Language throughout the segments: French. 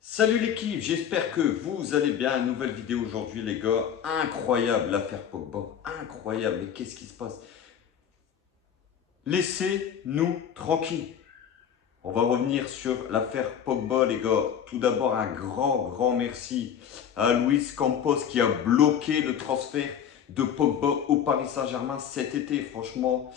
Salut l'équipe, j'espère que vous allez bien. Nouvelle vidéo aujourd'hui les gars. Incroyable l'affaire Pogba. Incroyable, mais qu'est-ce qui se passe? Laissez-nous tranquilles. On va revenir sur l'affaire Pogba les gars. Tout d'abord un grand merci à Luis Campos qui a bloqué le transfert de Pogba au Paris Saint-Germain cet été. Franchement,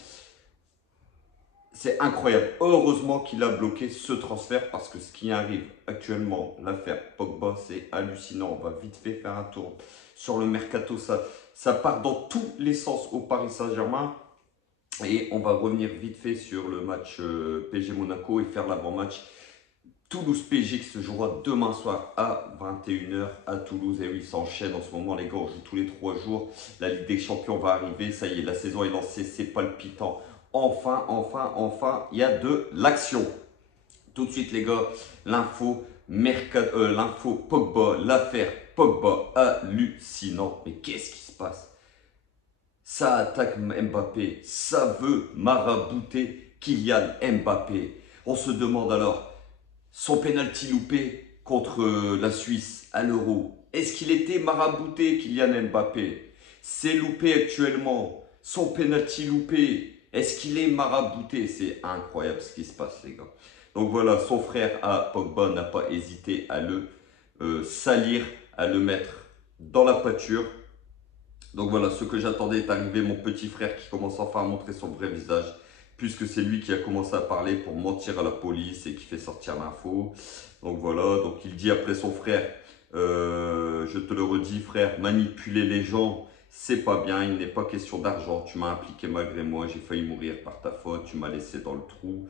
c'est incroyable. Heureusement qu'il a bloqué ce transfert parce que ce qui arrive actuellement, l'affaire Pogba, c'est hallucinant. On va vite fait faire un tour sur le mercato. Ça part dans tous les sens au Paris Saint-Germain. Et on va revenir vite fait sur le match PSG Monaco et faire l'avant-match Toulouse-PSG qui se jouera demain soir à 21 h à Toulouse. Et oui, ça enchaîne en ce moment les gars, on joue tous les 3 jours. La Ligue des Champions va arriver, ça y est, la saison est lancée, c'est palpitant. Enfin, il y a de l'action. Tout de suite les gars, l'info Pogba, l'affaire Pogba, hallucinant. Mais qu'est-ce qui se passe? Ça attaque Mbappé, ça veut marabouter Kylian Mbappé. On se demande alors, son penalty loupé contre la Suisse à l'Euro, est-ce qu'il était marabouté Kylian Mbappé? C'est loupé actuellement. Son penalty loupé, est-ce qu'il est marabouté? C'est incroyable ce qui se passe les gars. Donc voilà, son frère à Pogba n'a pas hésité à le salir, à le mettre dans la pâture. Donc voilà, ce que j'attendais est arrivé, mon petit frère qui commence enfin à montrer son vrai visage, puisque c'est lui qui a commencé à parler pour mentir à la police et qui fait sortir l'info. Donc voilà, donc il dit après son frère, je te le redis frère, manipuler les gens, c'est pas bien, il n'est pas question d'argent, tu m'as impliqué malgré moi, j'ai failli mourir par ta faute, tu m'as laissé dans le trou.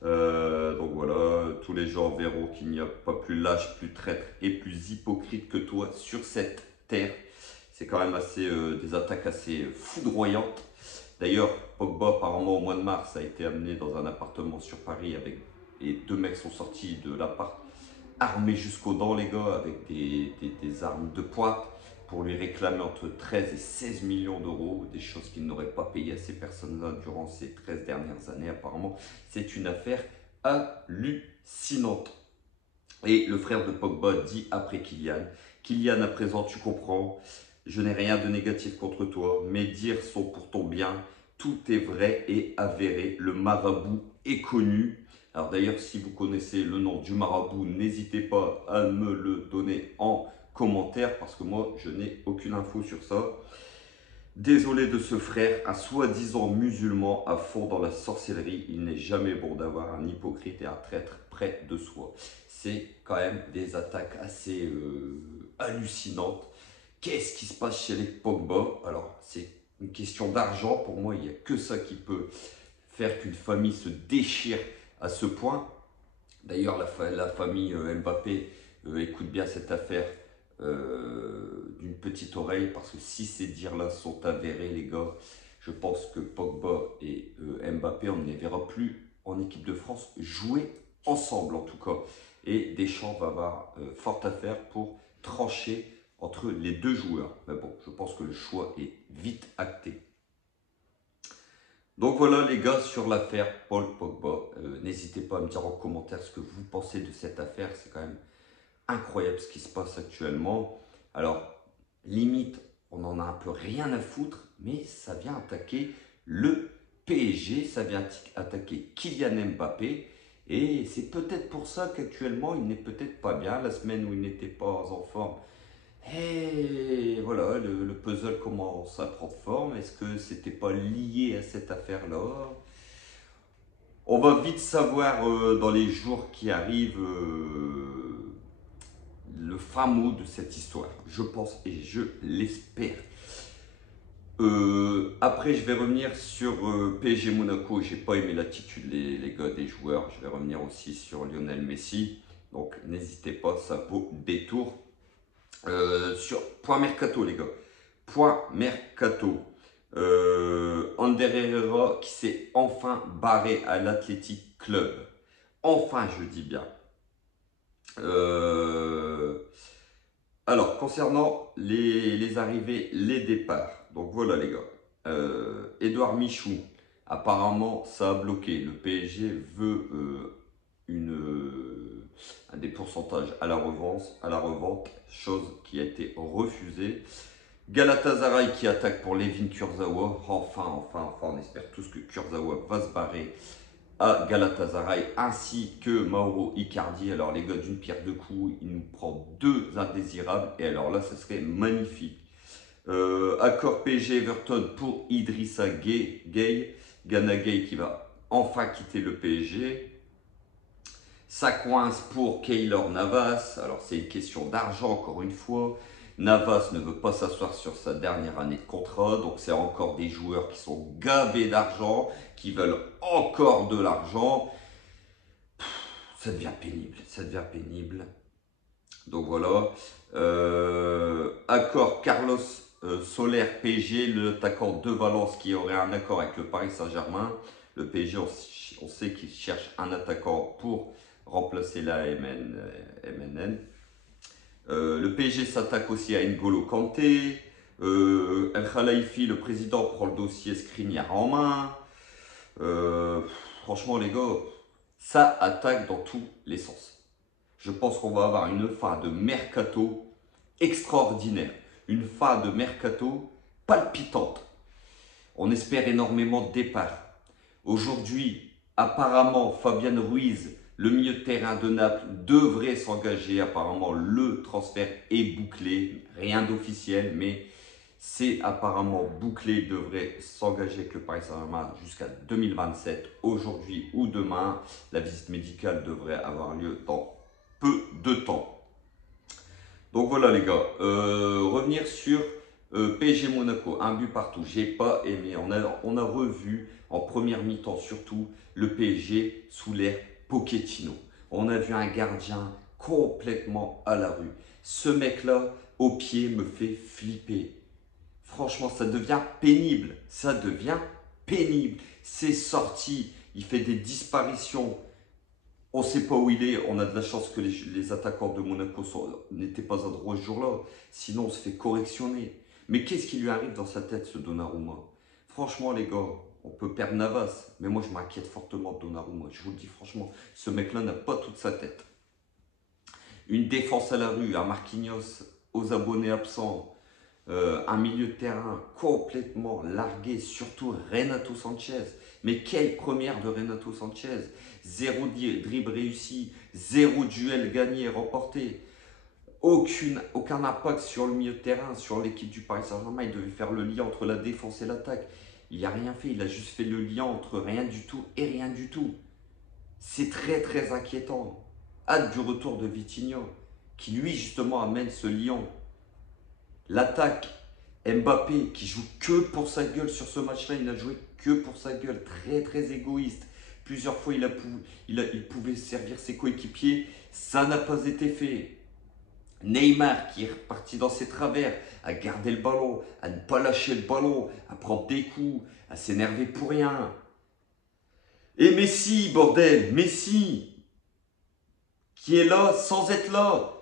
Donc voilà, tous les gens verront qu'il n'y a pas plus lâche, plus traître et plus hypocrite que toi sur cette terre. C'est quand même des attaques assez foudroyantes. D'ailleurs, Pogba, apparemment au mois de mars, a été amené dans un appartement sur Paris et deux mecs sont sortis de l'appart armés jusqu'aux dents, les gars, avec des armes de pointe pour lui réclamer entre 13 et 16 millions d'euros, des choses qu'il n'aurait pas payées à ces personnes-là durant ces 13 dernières années. Apparemment, c'est une affaire hallucinante. Et le frère de Pogba dit après Kylian, Kylian à présent tu comprends, je n'ai rien de négatif contre toi, mes dires sont pour ton bien, tout est vrai et avéré, le marabout est connu. Alors d'ailleurs si vous connaissez le nom du marabout, n'hésitez pas à me le donner en commentaire parce que moi je n'ai aucune info sur ça. Désolé de ce frère, un soi-disant musulman à fond dans la sorcellerie, il n'est jamais bon d'avoir un hypocrite et un traître près de soi. C'est quand même des attaques assez hallucinantes. Qu'est-ce qui se passe chez les Pogba? Alors, c'est une question d'argent. Pour moi, il n'y a que ça qui peut faire qu'une famille se déchire à ce point. D'ailleurs, la famille Mbappé écoute bien cette affaire d'une petite oreille parce que si ces dires-là sont avérés, les gars, je pense que Pogba et Mbappé, on ne les verra plus en équipe de France jouer ensemble en tout cas. Et Deschamps va avoir fort à faire pour trancher entre les deux joueurs. Mais bon, je pense que le choix est vite acté. Donc voilà les gars sur l'affaire Paul Pogba. N'hésitez pas à me dire en commentaire ce que vous pensez de cette affaire. C'est quand même incroyable ce qui se passe actuellement. Alors, limite, on en a un peu rien à foutre, mais ça vient attaquer le PSG, ça vient attaquer Kylian Mbappé. Et c'est peut-être pour ça qu'actuellement, il n'est peut-être pas bien. La semaine où il n'était pas en forme, et voilà, le puzzle commence à prendre forme. Est-ce que c'était pas lié à cette affaire-là? On va vite savoir dans les jours qui arrivent le fin mot de cette histoire. Je pense et je l'espère. Après, je vais revenir sur PSG Monaco. J'ai pas aimé l'attitude, les gars, des joueurs. Je vais revenir aussi sur Lionel Messi. Donc, n'hésitez pas, ça vaut des tours. Sur point mercato, les gars. Point mercato. Ander Herrera qui s'est enfin barré à l'Athletic Club. Enfin, je dis bien. Alors, concernant les arrivées, les départs. Donc voilà, les gars. Édouard Michou, apparemment, ça a bloqué. Le PSG veut des pourcentages à la revente, chose qui a été refusée. Galatasaray qui attaque pour Layvin Kurzawa. Enfin, on espère tous que Kurzawa va se barrer à Galatasaray, ainsi que Mauro Icardi. Alors les gars, d'une pierre deux coups, il nous prend deux indésirables, et alors là, ce serait magnifique. Accord PSG Everton pour Idrissa Gueye, Gana Gueye qui va enfin quitter le PSG. Ça coince pour Keylor Navas. Alors c'est une question d'argent encore une fois. Navas ne veut pas s'asseoir sur sa dernière année de contrat, donc c'est encore des joueurs qui sont gavés d'argent, qui veulent encore de l'argent. Ça devient pénible, ça devient pénible. Donc voilà. Accord Carlos Soler PSG, l'attaquant de Valence qui aurait un accord avec le Paris Saint-Germain. Le PSG, on sait qu'il cherche un attaquant pour remplacer la MNN. Le PSG s'attaque aussi à N'Golo Kanté. El Khalifi, le président, prend le dossier Skriniar en main. Franchement, les gars, ça attaque dans tous les sens. Je pense qu'on va avoir une fin de mercato extraordinaire. Une fin de mercato palpitante. On espère énormément de départs. Aujourd'hui, apparemment, Fabian Ruiz, le milieu de terrain de Naples, devrait s'engager. Apparemment, le transfert est bouclé. Rien d'officiel, mais c'est apparemment bouclé. Il devrait s'engager avec le Paris Saint-Germain jusqu'à 2027. Aujourd'hui ou demain, la visite médicale devrait avoir lieu dans peu de temps. Donc voilà les gars, revenir sur PSG Monaco, un but partout, j'ai pas aimé. On a revu en première mi-temps surtout le PSG sous l'ère Pochettino. On a vu un gardien complètement à la rue. Ce mec-là, au pied, me fait flipper. Franchement, ça devient pénible. Ça devient pénible. C'est sorti, il fait des disparitions. On ne sait pas où il est. On a de la chance que les attaquants de Monaco n'étaient pas à droit ce jour-là. Sinon, on se fait correctionner. Mais qu'est-ce qui lui arrive dans sa tête, ce Donnarumma? Franchement, les gars, on peut perdre Navas. Mais moi, je m'inquiète fortement de Donnarumma. Je vous le dis franchement, ce mec-là n'a pas toute sa tête. Une défense à la rue, un Marquinhos aux abonnés absents. Un milieu de terrain complètement largué, surtout Renato Sanchez. Mais quelle première de Renato Sanchez! Zéro dribble réussi, zéro duel gagné, remporté. Aucun impact sur le milieu de terrain, sur l'équipe du Paris Saint-Germain. Il devait faire le lien entre la défense et l'attaque. Il n'a rien fait, il a juste fait le lien entre rien du tout et rien du tout. C'est très très inquiétant. Hâte du retour de Vitinha, qui lui justement amène ce lien. L'attaque, Mbappé qui joue que pour sa gueule sur ce match-là, il n'a joué que pour sa gueule, très très égoïste. Plusieurs fois il pouvait servir ses coéquipiers, ça n'a pas été fait. Neymar qui est reparti dans ses travers, à garder le ballon, à ne pas lâcher le ballon, à prendre des coups, à s'énerver pour rien. Et Messi, bordel, Messi, qui est là sans être là,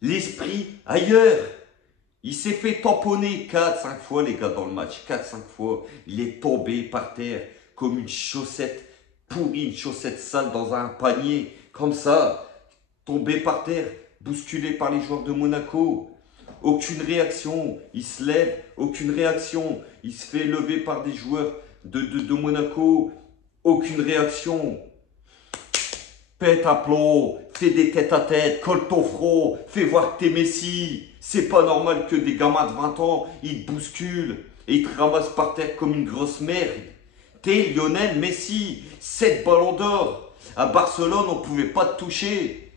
l'esprit ailleurs. Il s'est fait tamponner 4-5 fois, les gars, dans le match. 4-5 fois. Il est tombé par terre comme une chaussette pourrie, une chaussette sale dans un panier. Comme ça. Tombé par terre, bousculé par les joueurs de Monaco. Aucune réaction. Il se lève, aucune réaction. Il se fait lever par des joueurs de Monaco. Aucune réaction. Pète un plomb, fais des têtes à tête, colle ton front, fais voir que t'es Messi. C'est pas normal que des gamins de 20 ans, ils te bousculent et ils te ramassent par terre comme une grosse merde. T'es Lionel Messi, 7 ballons d'or. À Barcelone, on pouvait pas te toucher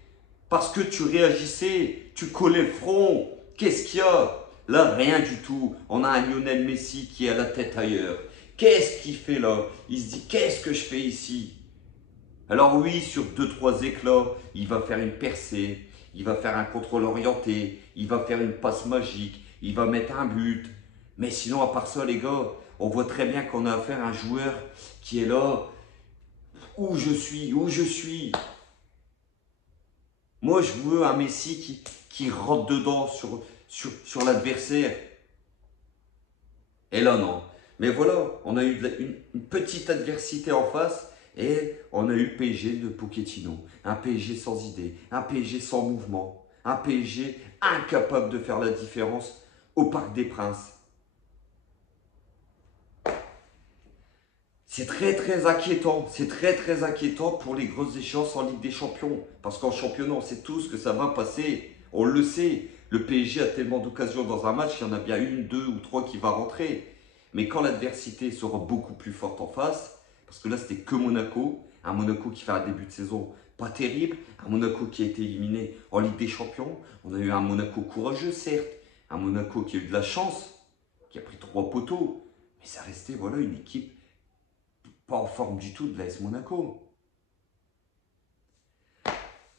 parce que tu réagissais, tu collais le front. Qu'est-ce qu'il y a? Là, rien du tout. On a un Lionel Messi qui a la tête ailleurs. Qu'est-ce qu'il fait là? Il se dit, qu'est-ce que je fais ici? Alors oui, sur 2-3 éclats, il va faire une percée, il va faire un contrôle orienté, il va faire une passe magique, il va mettre un but. Mais sinon, à part ça, les gars, on voit très bien qu'on a affaire à un joueur qui est là. Où je suis, où je suis. Moi, je veux un Messi qui rentre dedans sur l'adversaire. Et là, non. Mais voilà, on a eu une petite adversité en face. Et on a eu le PSG de Pochettino, un PSG sans idée, un PSG sans mouvement, un PSG incapable de faire la différence au Parc des Princes. C'est très inquiétant, c'est très inquiétant pour les grosses échéances en Ligue des Champions. Parce qu'en championnat, on sait tous que ça va passer, on le sait. Le PSG a tellement d'occasions dans un match, il y en a bien une, deux ou trois qui va rentrer. Mais quand l'adversité sera beaucoup plus forte en face, parce que là c'était que Monaco, un Monaco qui fait un début de saison pas terrible, un Monaco qui a été éliminé en Ligue des Champions, on a eu un Monaco courageux certes, un Monaco qui a eu de la chance, qui a pris 3 poteaux, mais ça restait voilà une équipe pas en forme du tout de l'AS Monaco.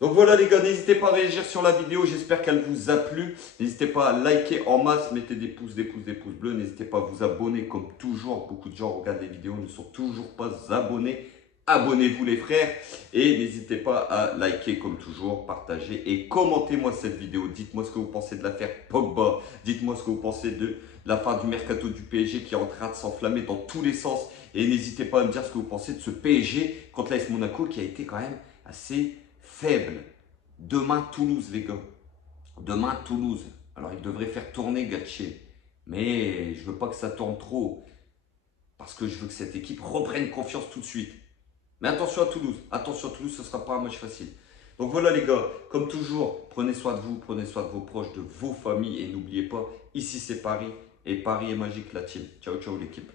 Donc voilà les gars, n'hésitez pas à réagir sur la vidéo, j'espère qu'elle vous a plu. N'hésitez pas à liker en masse, mettez des pouces bleus. N'hésitez pas à vous abonner comme toujours. Beaucoup de gens regardent les vidéos, ne sont toujours pas abonnés. Abonnez-vous les frères. Et n'hésitez pas à liker comme toujours, partager et commentez-moi cette vidéo. Dites-moi ce que vous pensez de l'affaire Pogba. Dites-moi ce que vous pensez de la fin du mercato du PSG qui est en train de s'enflammer dans tous les sens. Et n'hésitez pas à me dire ce que vous pensez de ce PSG contre l'AS Monaco qui a été quand même assez faible. Demain, Toulouse, les gars. Demain, Toulouse. Alors, il devrait faire tourner Gatché. Mais je veux pas que ça tourne trop. Parce que je veux que cette équipe reprenne confiance tout de suite. Mais attention à Toulouse. Attention à Toulouse, ce ne sera pas un match facile. Donc voilà les gars, comme toujours, prenez soin de vous, prenez soin de vos proches, de vos familles. Et n'oubliez pas, ici c'est Paris. Et Paris est magique, la team. Ciao, ciao l'équipe.